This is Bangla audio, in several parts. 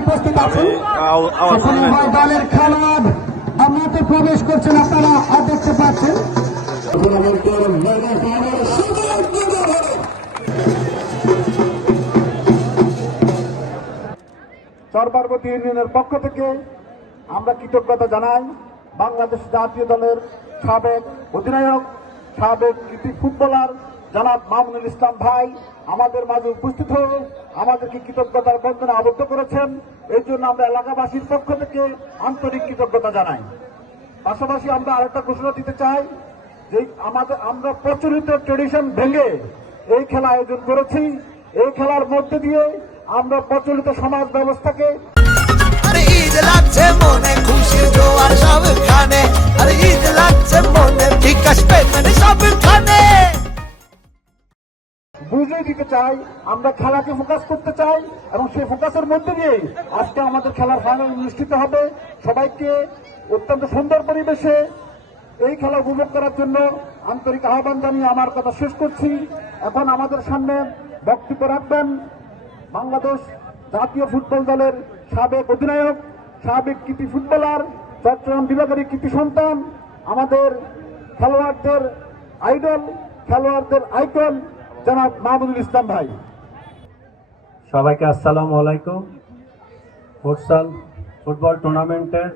উপস্থিত আছেন। দলের খেলোয়াড় আমাদের প্রবেশ করছেন, আপনারা দেখতে পাচ্ছেন। চরপার্বতী ইউনিয়নের পক্ষ থেকে আমরা কৃতজ্ঞতা জানাই বাংলাদেশ জাতীয় দলের সাবেক অধিনায়ক, সাবেক কৃতি ফুটবলার জনাব মামুনুল ইসলাম ভাই আমাদের মাঝে উপস্থিত হয়ে আমাদেরকে কৃতজ্ঞতার বন্ধনে আবদ্ধ করেছেন। এই জন্য আমরা এলাকাবাসীর পক্ষ থেকে আন্তরিক কৃতজ্ঞতা জানাই। পাশাপাশি আমরা আরেকটা ঘোষণা দিতে চাই যে আমরা প্রচলিত ট্রেডিশন ভেঙে এই খেলা আয়োজন করেছি। এই খেলার মধ্যে দিয়ে আমরা প্রচলিত সমাজ ব্যবস্থাকে ঈদ লাগছে মনে, খুশির জোয়ার সবখানে, আরে ঈদ লাগছে মনে, বিকাশ পেমেন্ট সবখানে বুঝিয়ে দিতে চাই। আমরা খেলাকে ফোকাস করতে চাই এবং সেই ফোকাসের মধ্যে দিয়ে আজকে আমাদের খেলার ফাইনাল অনুষ্ঠিত হবে। সবাইকে অত্যন্ত সুন্দর পরিবেশে এই খেলা উপভোগ করার জন্য আন্তরিক আহ্বান জানিয়ে আমার কথা শেষ করছি। এখন আমাদের সামনে বক্তব্য রাখবেন বাংলাদেশ জাতীয় ফুটবল দলের সাবেক অধিনায়ক, সাবেক কৃতি ফুটবলার, চট্টগ্রাম বিভাগের কৃতি সন্তান, আমাদের খেলোয়াড়দের আইডল, খেলোয়াড়দের আইকন জনাব মামুনুল ইসলাম ভাই। সবাইকে আসসালামু আলাইকুম। ফুটসাল ফুটবল টুর্নামেন্টের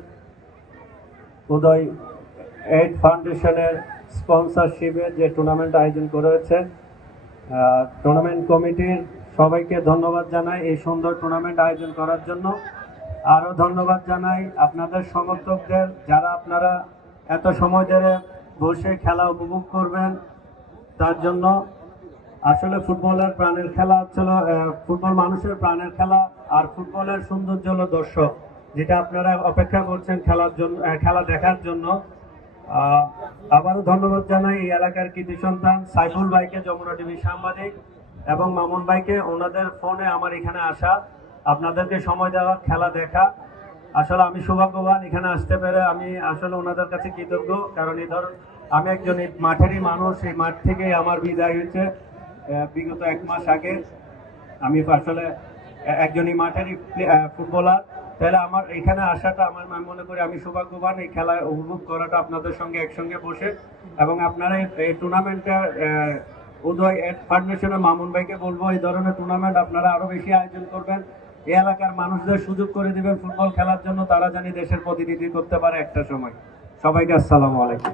উদয় এইড ফাউন্ডেশনের স্পন্সরশিপে যে টুর্নামেন্ট আয়োজন করা হয়েছে, টুর্নামেন্ট কমিটির সবাইকে ধন্যবাদ জানাই এই সুন্দর টুর্নামেন্ট আয়োজন করার জন্য। আরও ধন্যবাদ জানাই আপনাদের সমর্থকদের, যারা আপনারা এত সময় ধরে বসে খেলা উপভোগ করবেন তার জন্য। আসলে ফুটবলের প্রাণের খেলা হচ্ছিল, ফুটবল মানুষের প্রাণের খেলা, আর ফুটবলের সৌন্দর্য হলো দর্শক, যেটা আপনারা অপেক্ষা করছেন খেলার জন্য, খেলা দেখার জন্য। আবারও ধন্যবাদ জানাই এই এলাকার কৃতি সন্তান সাইফুল ভাইকে, যমুনা টিভির সাংবাদিক, এবং মামুন ভাইকে, ওনাদের ফোনে আমার এখানে আসা, আপনাদেরকে সময় দেওয়া, খেলা দেখা। আসলে আমি সৌভাগ্যবান এখানে আসতে পেরে, আমি আসলে ওনাদের কাছে কৃতজ্ঞ। কারণ এই ধরুন আমি একজন মাঠেরই মানুষ, এই মাঠ থেকেই আমার বিদায় হয়েছে বিগত 1 মাস আগে। আমি আসলে একজনই মাঠেরই ফুটবলার, তাহলে আমার এখানে আসাটা আমি মনে করি আমি সৌভাগ্যবান এই খেলা উপভোগ করাটা আপনাদের সঙ্গে একসঙ্গে বসে। এবং আপনারা এই টুর্নামেন্টটা উদয় ফাউন্ডেশনের মামুন ভাইকে বলবো এই ধরনের টুর্নামেন্ট আপনারা আরো বেশি আয়োজন করবেন, এই এলাকার মানুষদের সুযোগ করে দিবেন ফুটবল খেলার জন্য, তারা জানি দেশের প্রতিনিধি করতে পারে একটা সময়। সবাইকে আসসালামু আলাইকুম।